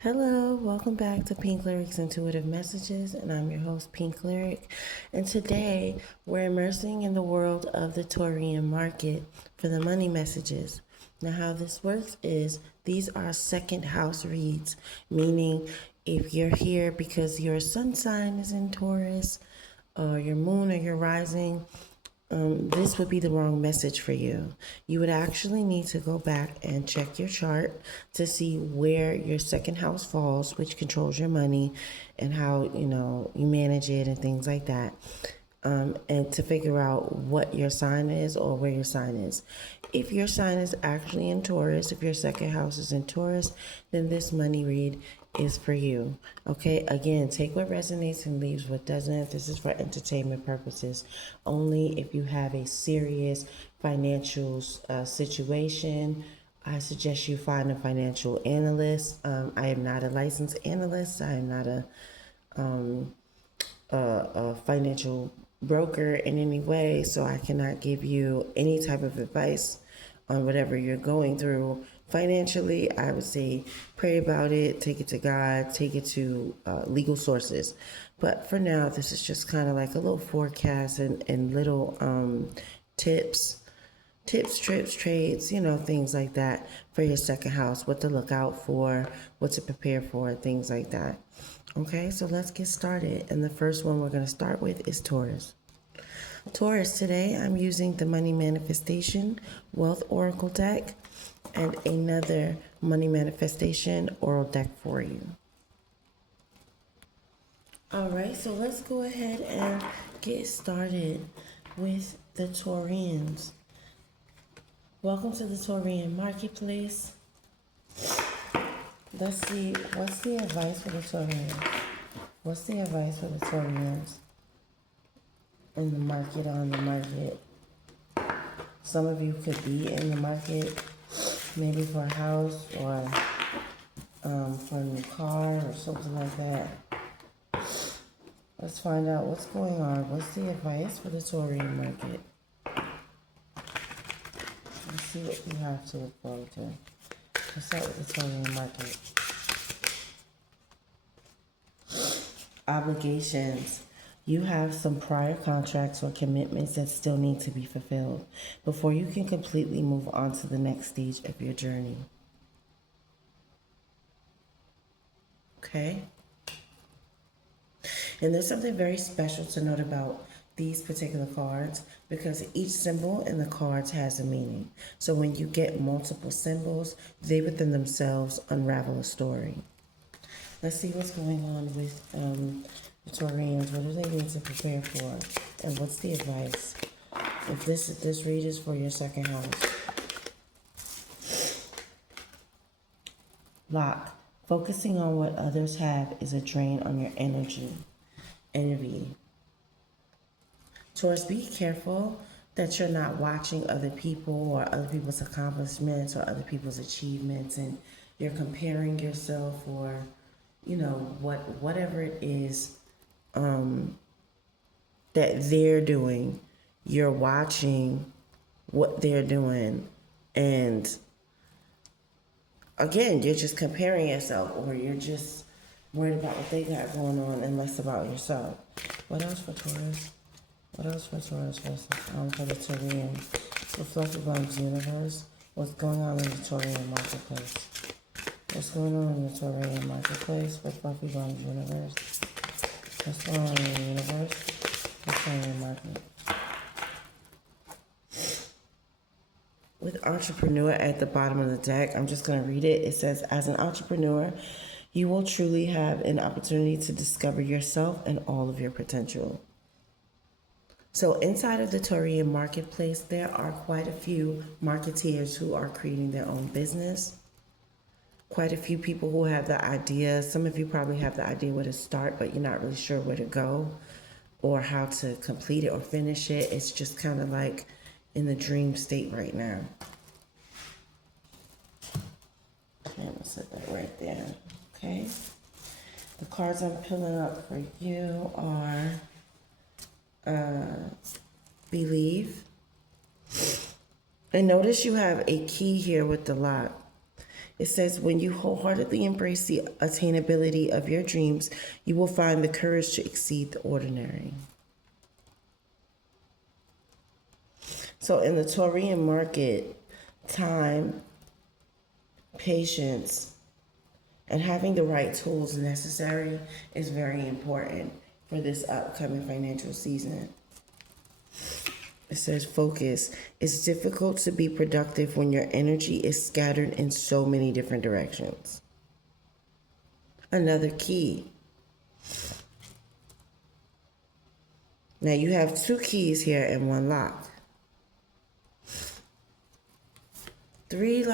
Hello, welcome back to Pink Lyric's Intuitive Messages, and I'm your host, Pink Lyric. And today we're immersing in the world of the Taurian market for the money messages. Now, how this works is these are second house reads, meaning if you're here because your sun sign is in Taurus, or your moon or your rising, this would be the wrong message for you. You would actually need to go back and check your chart to see where your second house falls, which controls your money and how you manage it and things like that. And to figure out what your sign is or where your sign is. If your sign is actually in Taurus, if your second house is in Taurus, then this money read is for you. Okay, again, take what resonates and leaves what doesn't. This is for entertainment purposes only. If you have a serious financial situation, I suggest you find a financial analyst. I am not a licensed analyst. I am not a financial broker in any way, so I cannot give you any type of advice on whatever you're going through financially. I would say pray about it, take it to God, take it to legal sources. But for now, this is just kind of like a little forecast and little tips, trips, trades, things like that for your second house, what to look out for, what to prepare for, things like that. Okay, so let's get started. And the first one we're going to start with is Taurus. Taurus, today I'm using the Money Manifestation Wealth Oracle deck and another Money Manifestation Oral deck for you. All right, so let's go ahead and get started with the Taurians. Welcome to the Taurean Marketplace. Let's see, what's the advice for the Taurians? What's the advice for the Taurians in the market, on the market? Some of you could be in the market, maybe for a house or for a new car or something like that. Let's find out what's going on. What's the advice for the Taurian market? Let's see what we have to look forward to. Let's start with the Taurian market. Obligations. You have some prior contracts or commitments that still need to be fulfilled before you can completely move on to the next stage of your journey. Okay? And there's something very special to note about these particular cards because each symbol in the cards has a meaning. So when you get multiple symbols, they within themselves unravel a story. Let's see what's going on with the Taurians. What do they need to prepare for? And what's the advice? If this read is for your second house. Lock. Focusing on what others have is a drain on your energy. Envy. Taurus, be careful that you're not watching other people or other people's accomplishments or other people's achievements and you're comparing yourself or whatever it is that they're doing. You're watching what they're doing, and again, you're just comparing yourself, or you're just worried about what they got going on and less about yourself. What else for Taurus? What else for Taurus? For the Taurian reflective Bones universe? What's going on in the Taurian marketplace? What's going on in the Taurian marketplace with Fluffy Bones universe? What's going on in the universe? The Taurian market. With entrepreneur at the bottom of the deck, I'm just going to read it. It says, as an entrepreneur, you will truly have an opportunity to discover yourself and all of your potential. So inside of the Taurian marketplace, there are quite a few marketeers who are creating their own business. Quite a few people who have the idea. Some of you probably have the idea where to start, but you're not really sure where to go or how to complete it or finish it. It's just kind of like in the dream state right now. Okay, I'm gonna set that right there. Okay. The cards I'm pulling up for you are Believe. And notice you have a key here with the lock. It says, when you wholeheartedly embrace the attainability of your dreams, you will find the courage to exceed the ordinary. So in the Taurian market, time, patience, and having the right tools necessary is very important for this upcoming financial season. It says focus. It's difficult to be productive when your energy is scattered in so many different directions. Another key. Now you have 2 keys here and 1 lock. 3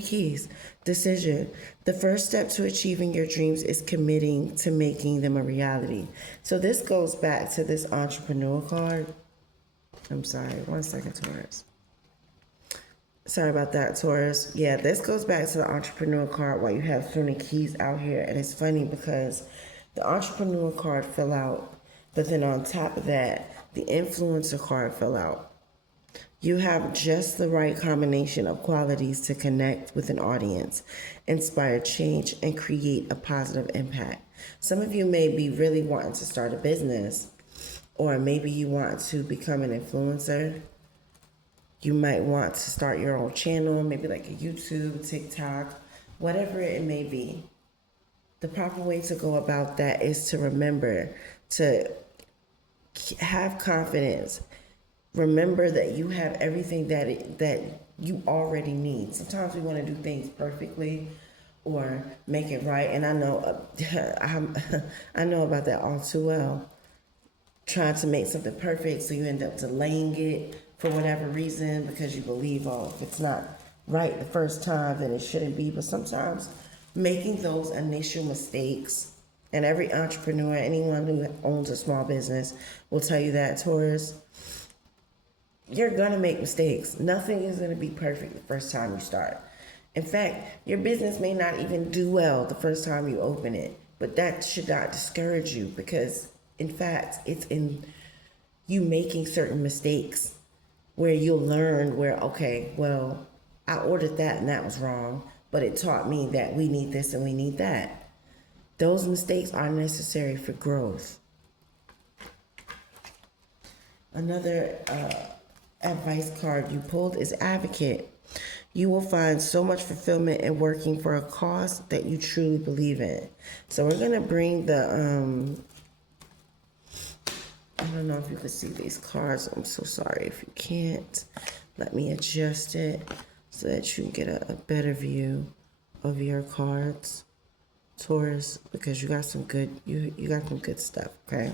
keys. Decision. The first step to achieving your dreams is committing to making them a reality. So this goes back to this entrepreneur card. I'm sorry, 1 second, Taurus. Sorry about that, Taurus. Yeah, this goes back to the entrepreneur card while you have so many keys out here. And it's funny because the entrepreneur card fell out, but then on top of that, the influencer card fell out. You have just the right combination of qualities to connect with an audience, inspire change, and create a positive impact. Some of you may be really wanting to start a business, or maybe you want to become an influencer. You might want to start your own channel, maybe like a YouTube, TikTok, whatever it may be. The proper way to go about that is to remember to have confidence. Remember that you have everything that you already need. Sometimes we want to do things perfectly or make it right, and I know I know about that all too well. Trying to make something perfect, so you end up delaying it for whatever reason because you believe, oh, if it's not right the first time, then it shouldn't be. But sometimes making those initial mistakes, and every entrepreneur, anyone who owns a small business will tell you that, Taurus, you're going to make mistakes. Nothing is going to be perfect the first time you start. In fact, your business may not even do well the first time you open it, but that should not discourage you because, in fact, it's in you making certain mistakes where you'll learn where, okay, well, I ordered that and that was wrong, but it taught me that we need this and we need that. Those mistakes are necessary for growth. Another advice card you pulled is advocate. You will find so much fulfillment in working for a cause that you truly believe in. So we're going to bring the, I don't know if you can see these cards. I'm so sorry if you can't. Let me adjust it so that you can get a better view of your cards, Taurus, because you got some good, you got some good stuff, okay?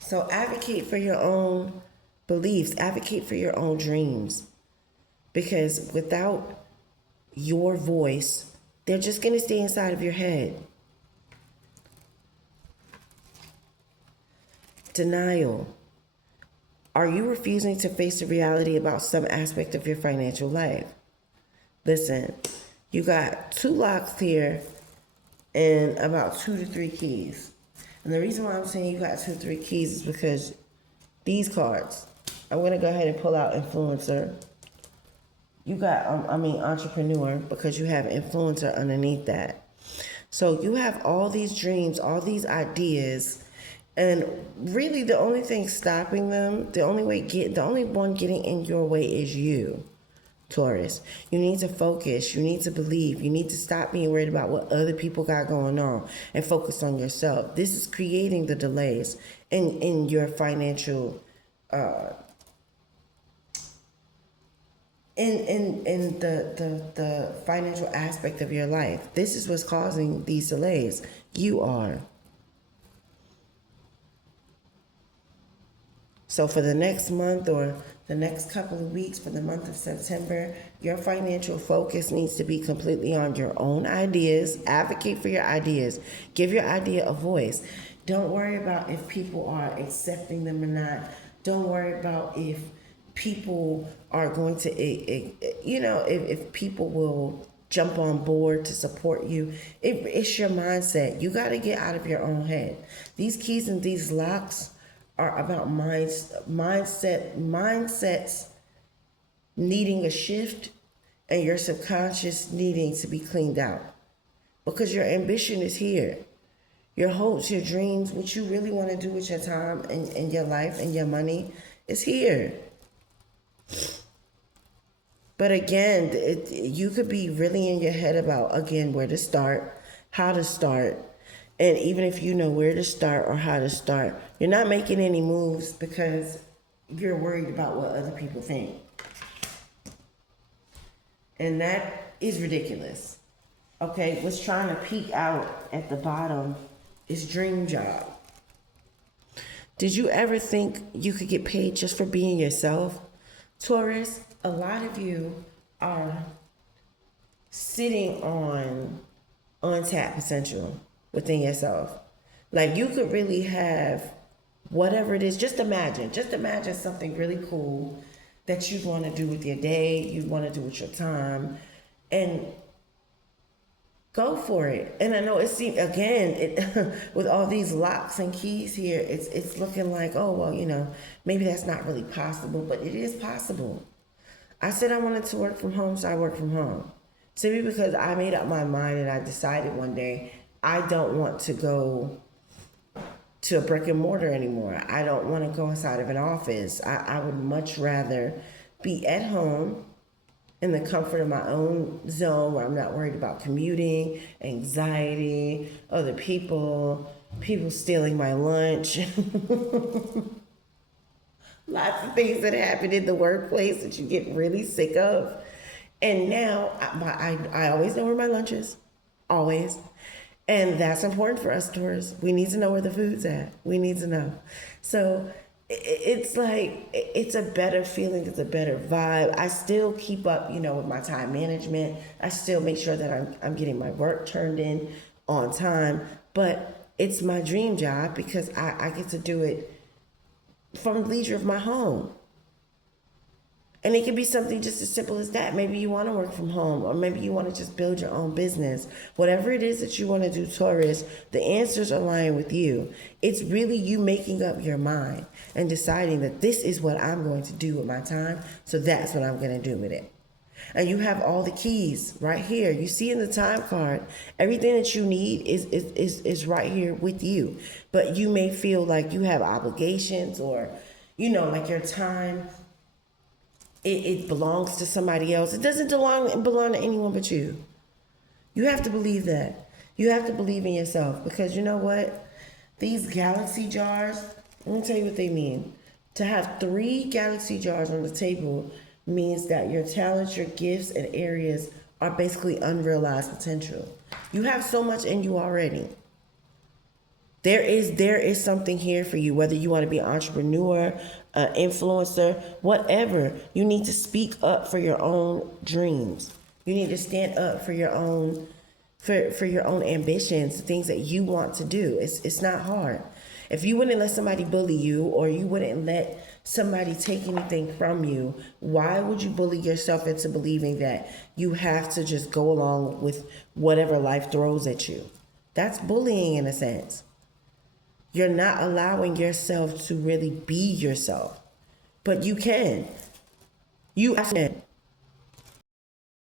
So advocate for your own beliefs, advocate for your own dreams, because without your voice, they're just going to stay inside of your head. Denial. Are you refusing to face the reality about some aspect of your financial life? Listen, you got 2 locks here and about 2 to 3 keys. And the reason why I'm saying you got 2 to 3 keys is because these cards, I'm going to go ahead and pull out influencer. You got, entrepreneur, because you have influencer underneath that. So you have all these dreams, all these ideas, and really the only thing stopping them, the only one getting in your way is you, Taurus. You need to focus. You need to believe. You need to stop being worried about what other people got going on and focus on yourself. This is creating the delays in your financial, in the financial aspect of your life. This is what's causing these delays. You are. So for the next month or the next couple of weeks, for the month of September, your financial focus needs to be completely on your own ideas. Advocate for your ideas. Give your idea a voice. Don't worry about if people are accepting them or not. Don't worry about if people are going to, if people will jump on board to support you. It's your mindset. You got to get out of your own head. These keys and these locks are about mindsets needing a shift and your subconscious needing to be cleaned out. Because your ambition is here. Your hopes, your dreams, what you really want to do with your time and your life and your money is here. But again, you could be really in your head about, again, where to start, how to start. And even if you know where to start or how to start, you're not making any moves because you're worried about what other people think. And that is ridiculous. Okay, what's trying to peek out at the bottom is dream job. Did you ever think you could get paid just for being yourself? Taurus, a lot of you are sitting on untapped potential within yourself. Like you could really have whatever it is. Just imagine something really cool that you want to do with your day, you want to do with your time, and go for it. And I know it seems, again, with all these locks and keys here, it's looking like, oh, well, maybe that's not really possible, but it is possible. I said I wanted to work from home, so I work from home. Simply because I made up my mind and I decided one day I don't want to go to a brick and mortar anymore. I don't want to go inside of an office. I would much rather be at home in the comfort of my own zone where I'm not worried about commuting, anxiety, other people stealing my lunch. Lots of things that happen in the workplace that you get really sick of. And now I always know where my lunch is, always. And that's important for us Taurus. We need to know where the food's at. We need to know. So it's like, it's a better feeling. It's a better vibe. I still keep up, with my time management. I still make sure that I'm getting my work turned in on time. But it's my dream job because I get to do it from the leisure of my home. And it can be something just as simple as that. Maybe you want to work from home, or maybe you want to just build your own business. Whatever it is that you want to do, Taurus, the answers are lying with you. It's really you making up your mind and deciding that this is what I'm going to do with my time, so that's what I'm going to do with it. And you have all the keys right here. You see in the time card, everything that you need is right here with you. But you may feel like you have obligations, or, like your time, it belongs to somebody else. It doesn't belong to anyone but you. You have to believe that. You have to believe in yourself, because you know what? These galaxy jars, let me tell you what they mean. To have 3 galaxy jars on the table means that your talents, your gifts, and areas are basically unrealized potential. You have so much in you already. There is something here for you, whether you want to be an entrepreneur, an influencer, whatever. You need to speak up for your own dreams. You need to stand up for your own ambitions, things that you want to do. It's not hard. If you wouldn't let somebody bully you, or you wouldn't let somebody take anything from you, why would you bully yourself into believing that you have to just go along with whatever life throws at you? That's bullying in a sense. You're not allowing yourself to really be yourself. But you can. You can.